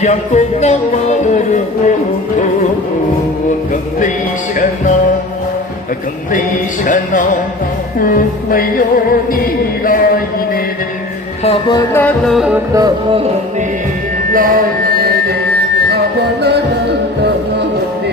yang kau nama更悲伤啊，没有你来的，他不那的你来的，他不那的你。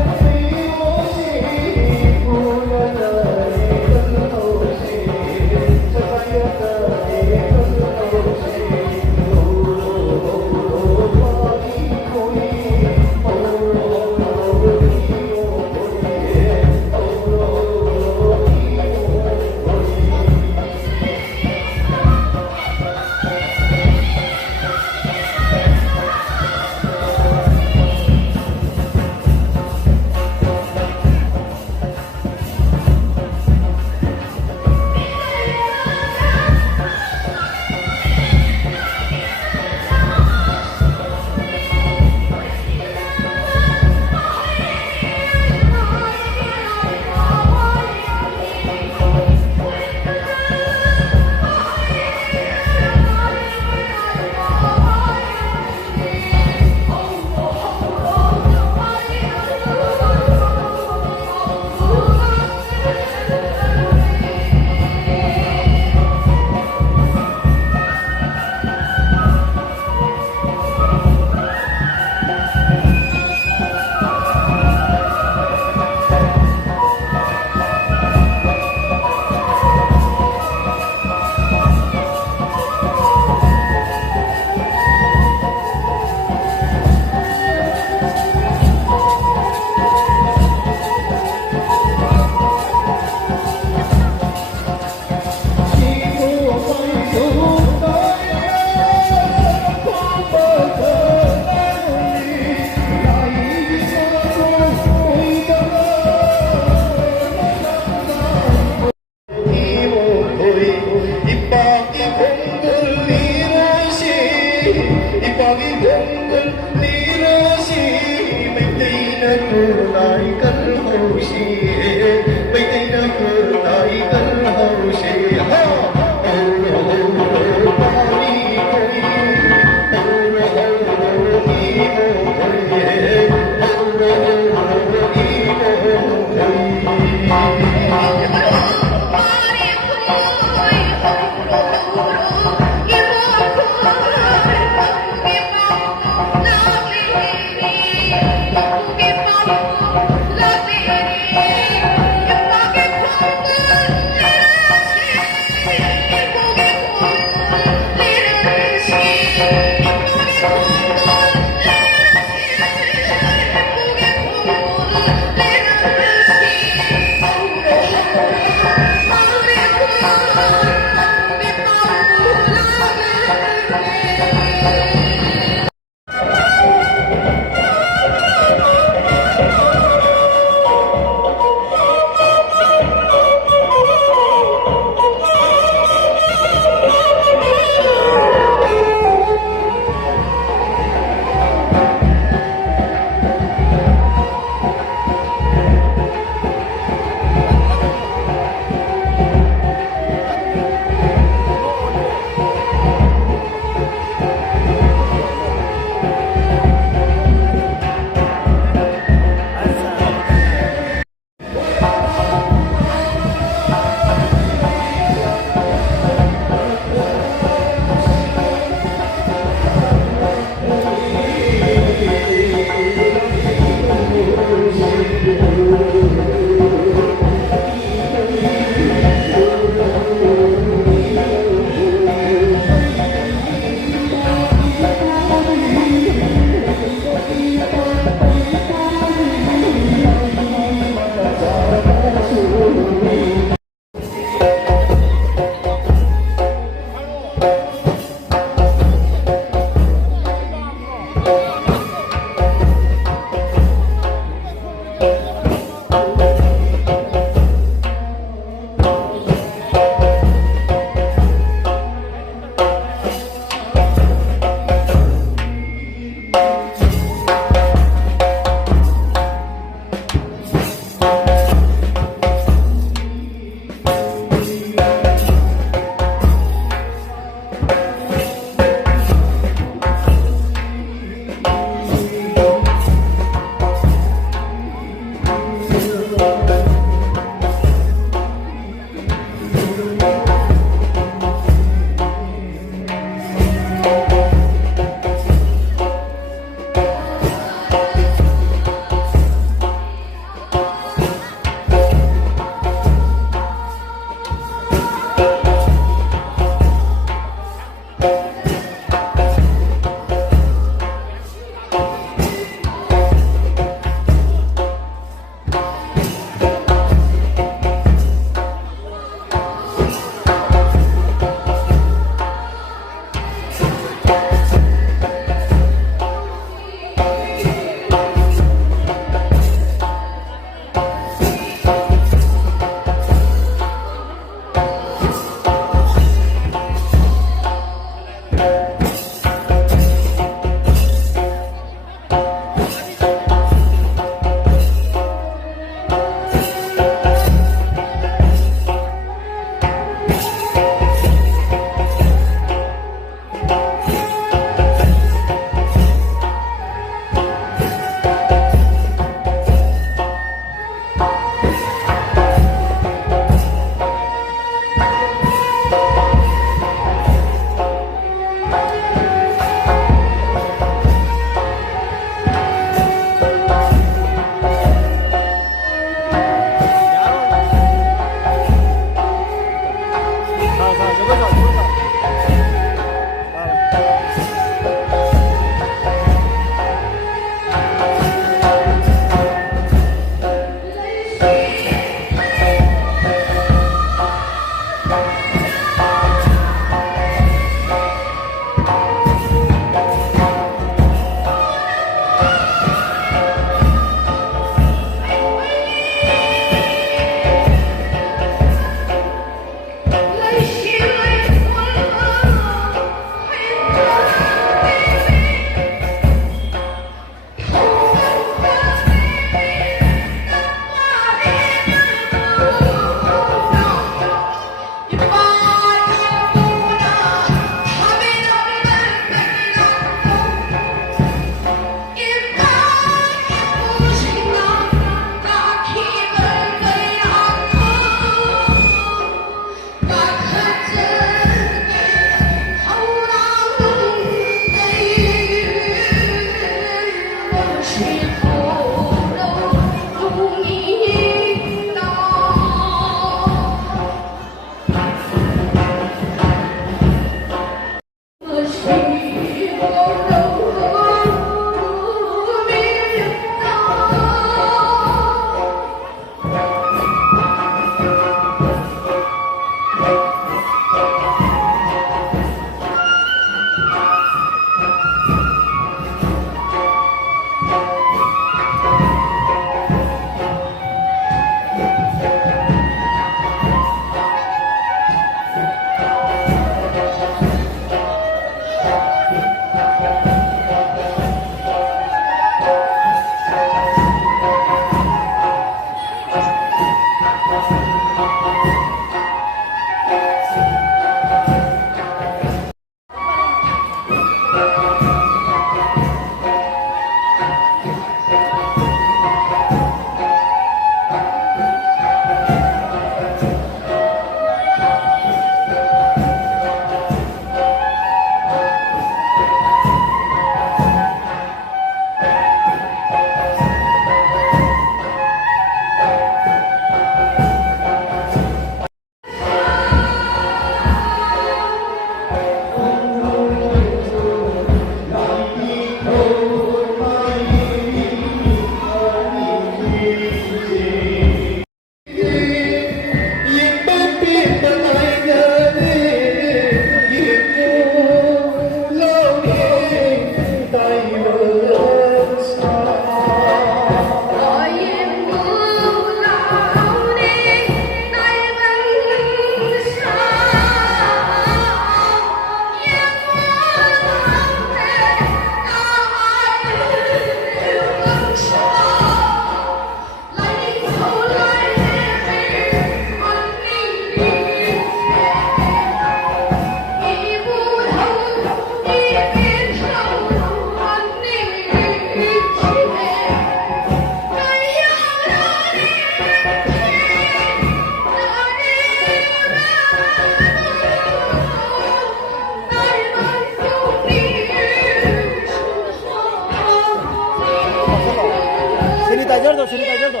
走，兄弟带点走。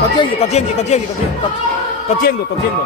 搞建议，搞建议，搞建议，搞建议，搞建筑，搞建筑。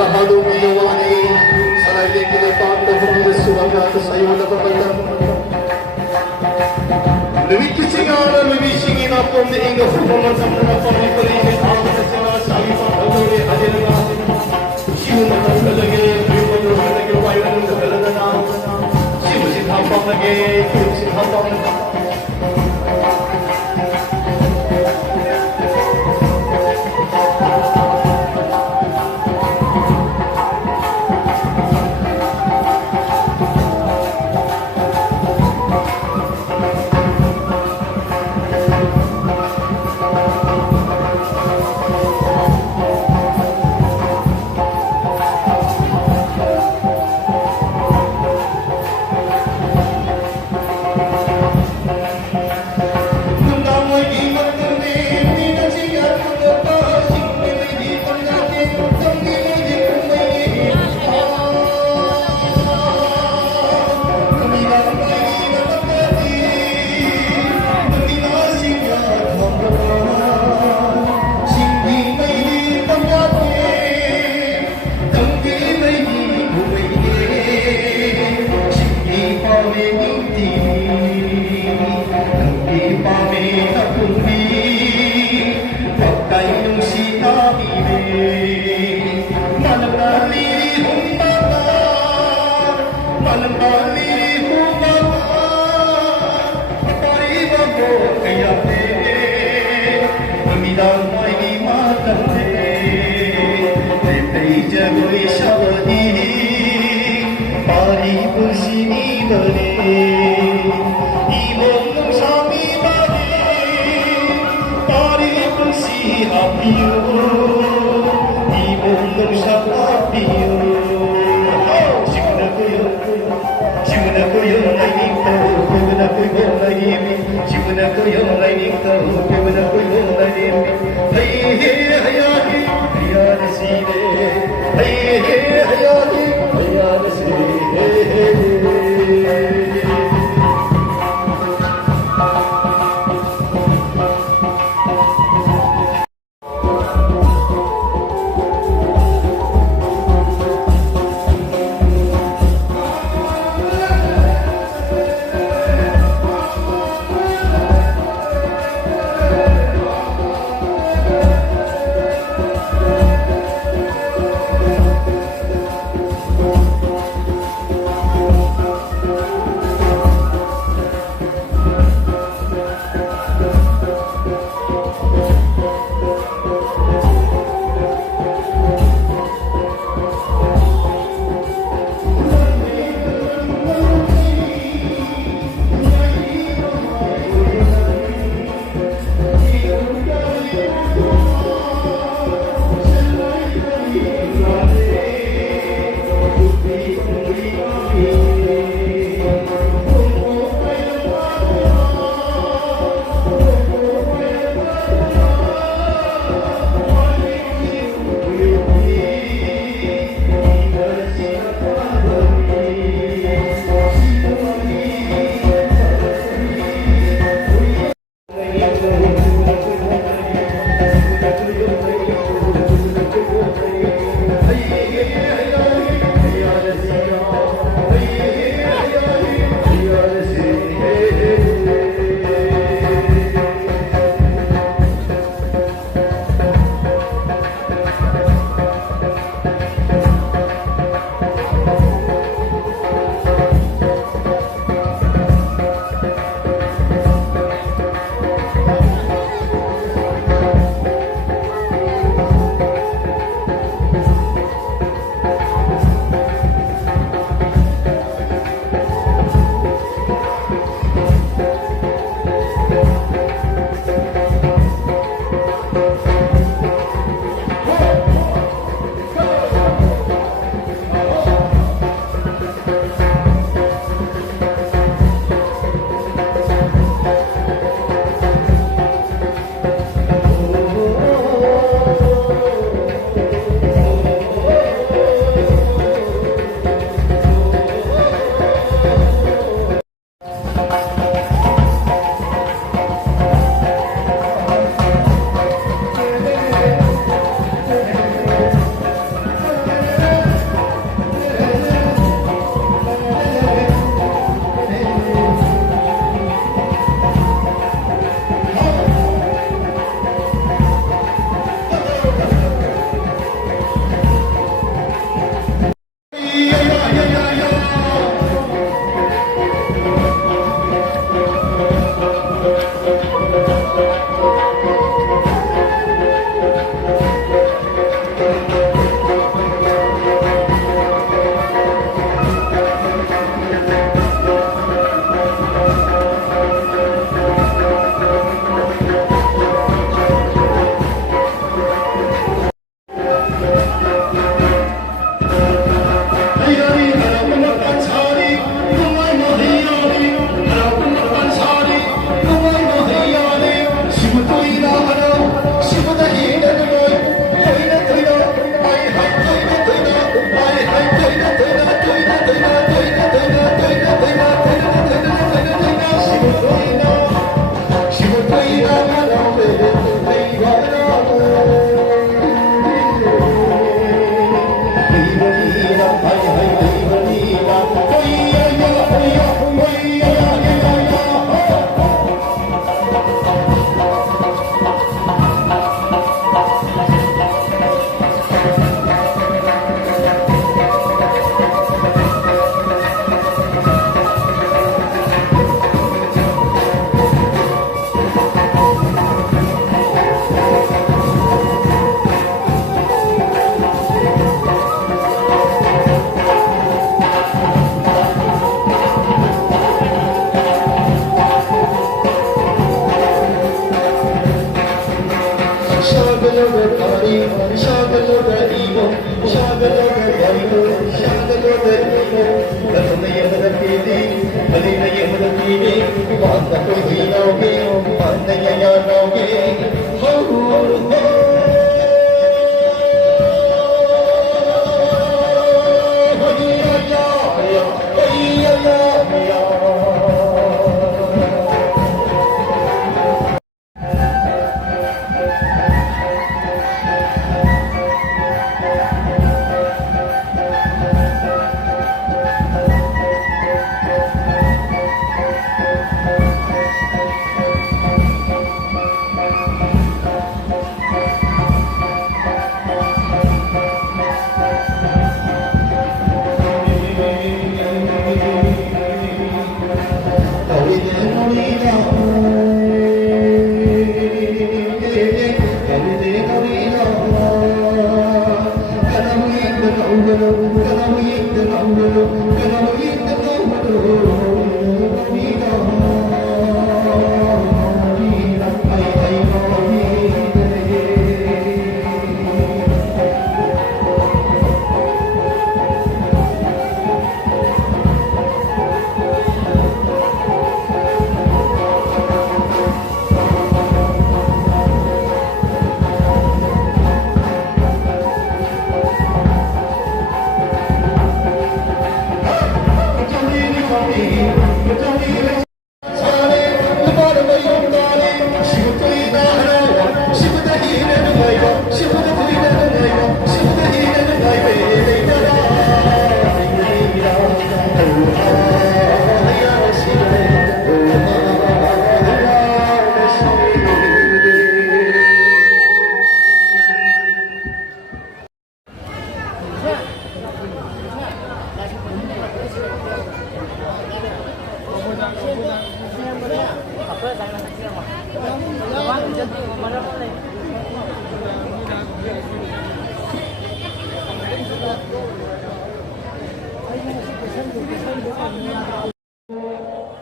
Nahalong iyawani, sarili kinapata ng suwaga sa iyo na babagdan. Lumit kisingara, lumisingin ako ni Inga Fumamasang na pamipalitin ako na sila sa ipang aluri adila. Siyo na nasalagay, lumayo na nagawayo ng nagalaga na. Siyo sinhapang lagi, siyo sinhapang lagi. Malambali huma pari babo kaya te Pamida mai ni matante Te peja koi shabadi Pari pusi ni bane Ibon nung sami bane Pari pusi hapiyo Ibon nung sapapiyo Shivana ko yung lightning to, Shivana ko yung lightning, Shivana ko yung lightning to, Shivana ko yung lightning. Hey hey hayati, hayati sile, hey hey hayati, hayati sile. Manda koi naoge, manda ya naoge, ho ho.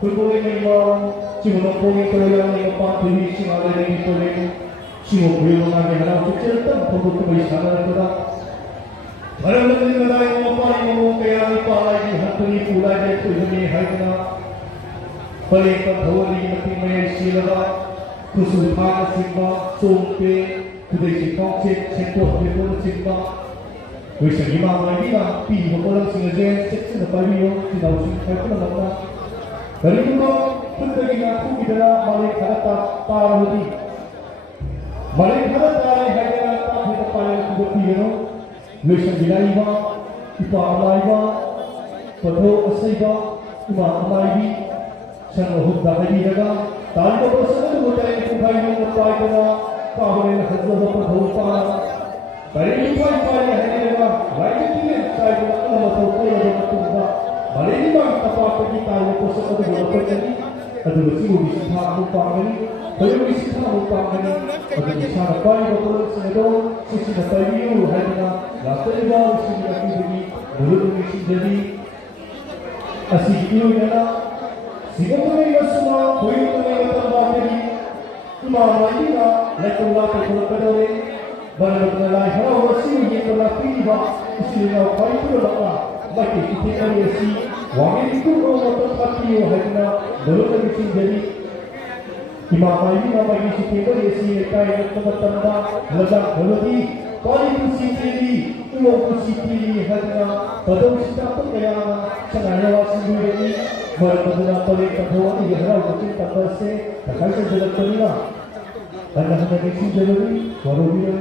불고객님과 지금은 고객들의 파트리 싱하게 되기 지금 고용하게 하나 숙제를 포도금을 사갈 거다. 바람은 나의 파리모 그야 파라지 한통이 불라제 투흠이 하이나 벌레가 더울리 느낌의 시라가 구슬파 심바 소음배 그대시 덕책 책도 해보는 심바 의식이 마음이나 비호보는 승여제 섹스는 빨리요 지나오신 갈거는 없다. 그리고 흔들기나 후기들아 말을 가졌다 따르디 말을 가졌다에 하이나 따르다 빠르는 그것 비교는 의식이나이와 이파 아마이와 버터 어서이와 이마 아마이비 상호흡다 하이다가 다른 것은 못하는 구파이는 못파이거나 빠버리는 한서서 버터우파 말을 이파이파이 하이다가 라이트기는 사이드가 어머서 떠여서 것입니다. Malaysia apa kita lepas itu berapa kali ada bersiul di sana lupa kali, kalau di sana lupa kali, ada di sana pai betul senado, sisi dapat view hanya latar bawah sisi lagi bagi, mulut misi jadi asik view mana, singapura ini semua, koi itu yang terbaik jadi, cuma Malaysia lekor lapar kalau kedai, baru kelai kalau bersiul yang terlalu tinggi, sisi lain pai itu lapar. Bagi kita si wangi itu orang terpati hanya belum lagi jadi imam ini nama ini kita si kaya tanda ledak belum politisi ini uang politisi hanya pada usia tu kaya sengaja wasit ini berpada polik kedua ini harus kita terse takkan sejalan terima anda hanya di sini jadi baru dia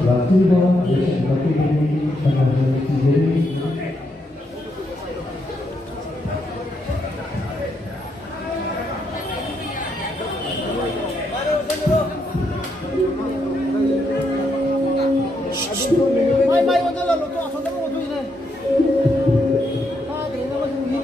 Lakukan besok lagi ini sangat jadi. Mai mai con lo to asal mo tu ini. Ha di na mo ni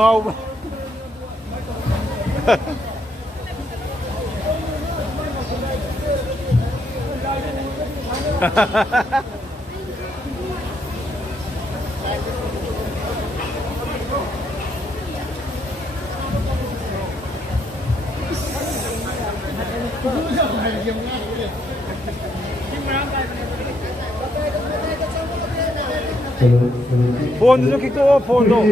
ngầu. 폰도 좀 킥도 폰도.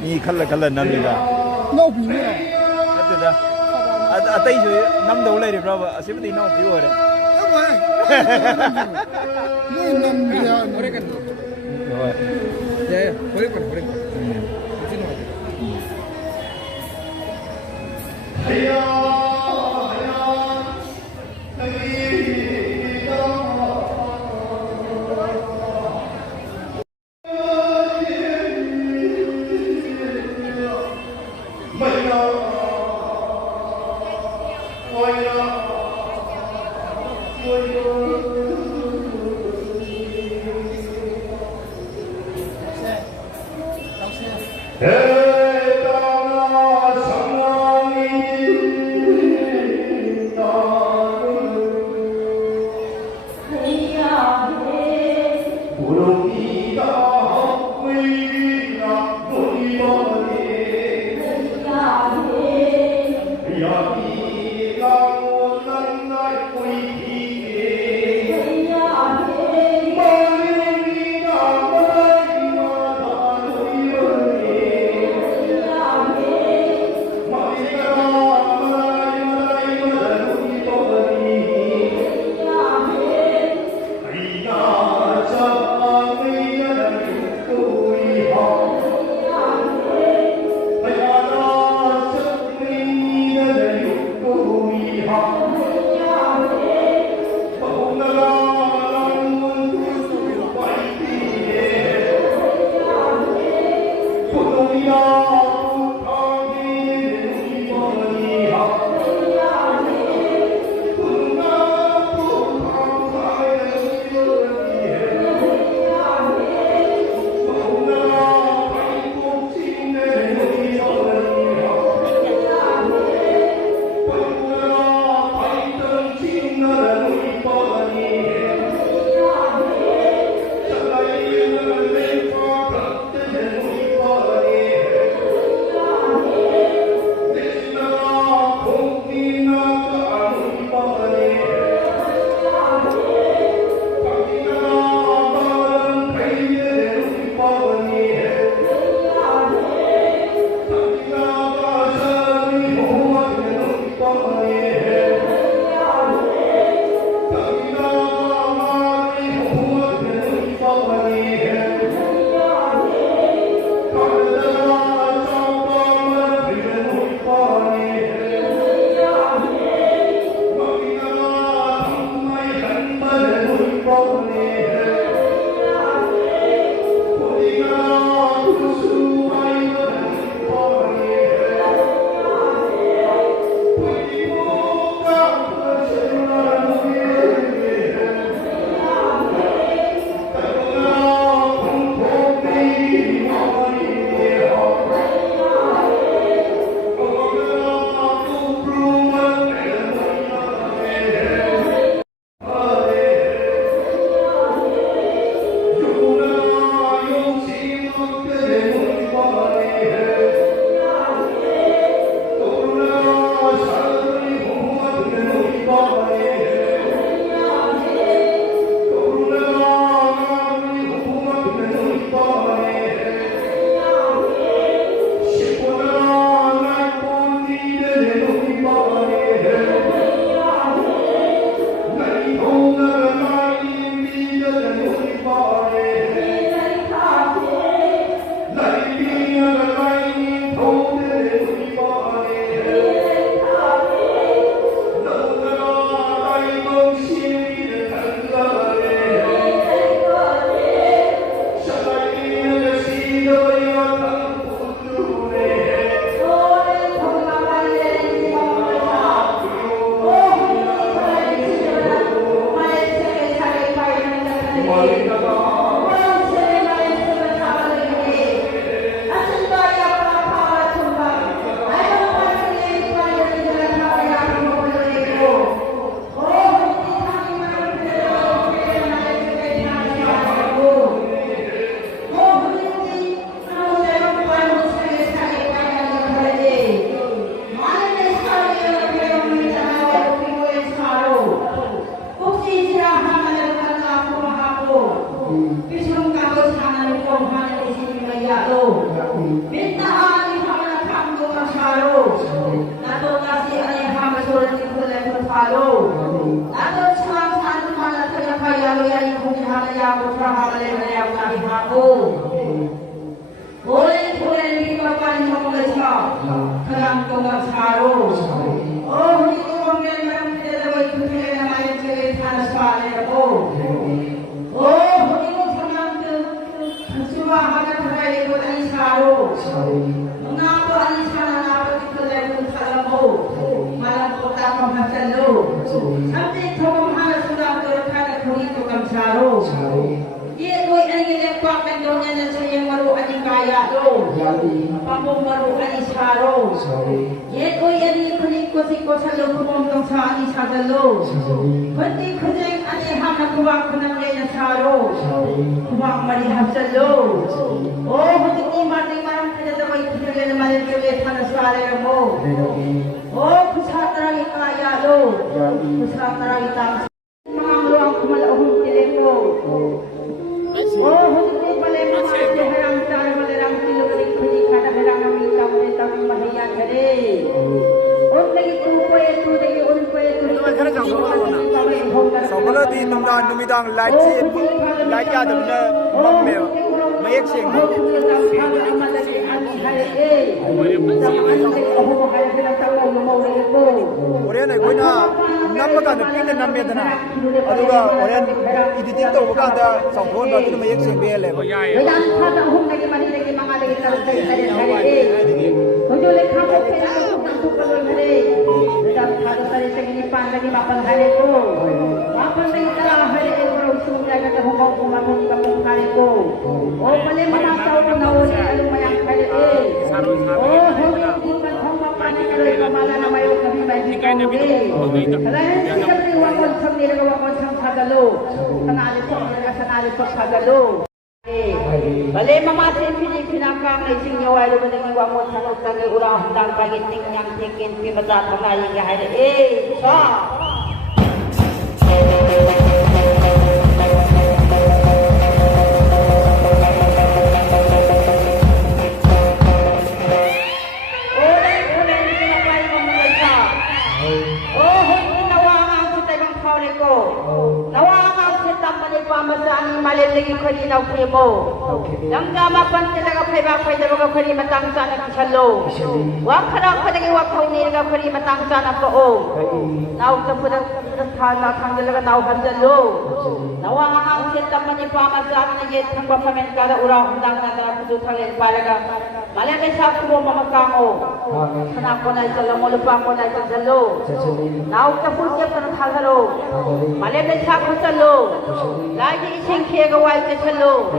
이 칼라 남니다. No 비밀. 어때다? 아따 이저 남도 올라이리 브라바. 아시부터 이나 비워래. 뭐 남비야. 오래간. 예, 오래간. Bintahani hamana thamdo masaro. Nato nasi ani hamasoran ikule kutalo. Nato chang santu mana thaya kaya loya ikuni hamaya putra hamale maya unahi hapo. Ole thole ni papani mamugasha. Karam ko masaro. Oh ni ko mangel maram tela wai kuthile na mai chele thana swale ko. Oh ni ko samant suwa hana thai ko ani saro. Mengapa ani sana na patikule kutalo. Malam kota pemhasalo. Sampai thom hana sudah terkana kuri to kamsaro. Ye koi ani lekwa kandonya na sayang maru ani kaya lo. Pambong maru ani saro. Ye koi ani kuni kosi kosalo kumom tong sa ani sadalo. Kunti kunjeng ani hama kuwak kunang ye na saro. Kuwak mari hapsalo. Oh hutiki mati maram kada tawai kudele na mali kule thana swale mo. Oh kusatra ni kaya lo. Kusatra ni tang. Mangluang kumalahung tileko. Oh hutiki pale mama je harang tar malerang tilo kering kuni kada harang ami kamne tami mahaya kare. On lagi tu pae tu lagi on pae tu. Sokola di numidang light ya damna mamme mayek sing Oren ai koina namma ka pin namme dana aduga oren editing to ka da songkhon ba tu mayek sing be le Yang kata hum lagi mani lagi manga lagi taruh dari hari. Hujo le kamu kena masuk ke dalam hari. Dalam kata dari segi pan lagi mapan hari ko. Mapan lagi dalam hari ko usung lagi ke hongkong kumamun kampung hari ko. Oh boleh mana tahu tahu ni alu mayang hari. Oh bukan hongkong pani kalau kemana nama yo kami bagi kau. Kalau ini kami wakon sambil lagi wakon sam sagalo. Kanali pok sagalo. Bale mama sini pinakang na ising yawa lo manang iwa mo sa tangi ura handang pagiting yang tikin pimata tanay nga hari sa Pamasani malam lagi kari nak premo. Langga mapan talaga pay daga kari matang sana kisalo. Wakara ko lagi wakaw ni daga kari matang sana ko. Naw ta pudang thana khang daga naw handalo. Nawa ang sita man ni pamasani na yet thang pamen kada ura hundang na daga pudu thalen palaga. Malam ay sa ko mamakango. Kana ko na isala mo lupa ko na isalo. Naw ta pudya tan thagalo. Malam ay sa ko salo. Lagi ising kaya gawai ke selo.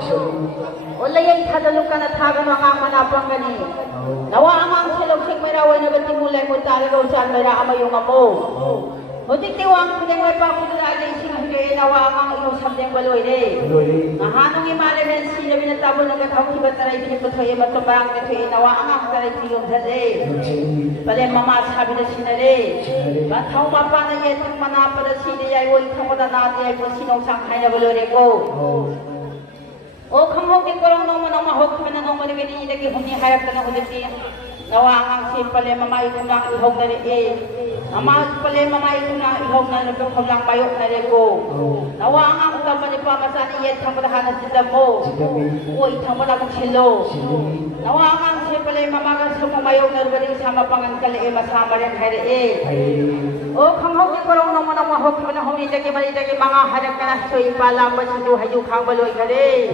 Oleh yang thadalukan at thagan ang manapang gani. Nawa ang selo sing meraway na bati mulai mo talaga usan mera amayong amo. Hudik tiwang kudeng may pakulo lagi ising huli nawa ang iyong sabdeng baloy de. Nahanong imalaman sila binatabo ng gatawang ibataray pinipatoy matubang nitoy nawa ang taray tiyong dade. Pala mama sabi na sinare. Bataw mapa na yetong manapala sila ay woy kamuda natin ay kung sinong sangkay na baloy ko. O kamhog di korong nung manong mahog kami na nung manibini nilagi huni hayap ka na hudik niya. Nawa ang simpale mama ito na ihog na rin Ama pala mama ito na ihog na nagkakalang mayok na rin ko. Nawa ang utama ni pamasani yet ang madahanan sila mo. O itang malamang silo. Nawa ang simpale mama ka sa mamayok na rin sama pangangkali masama rin hari O kamhog ni korong naman ang mahog ka na humidagi malidagi mga hanap ka na soy palaman sa duhayo kang baloy ka rin.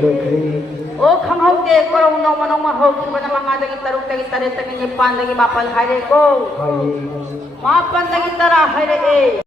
O kamhog ni korong naman ang mahog ka na mga daging tarong-taging tarin-taging ipan lagi mapalhari ko. Mapan lagi tara hari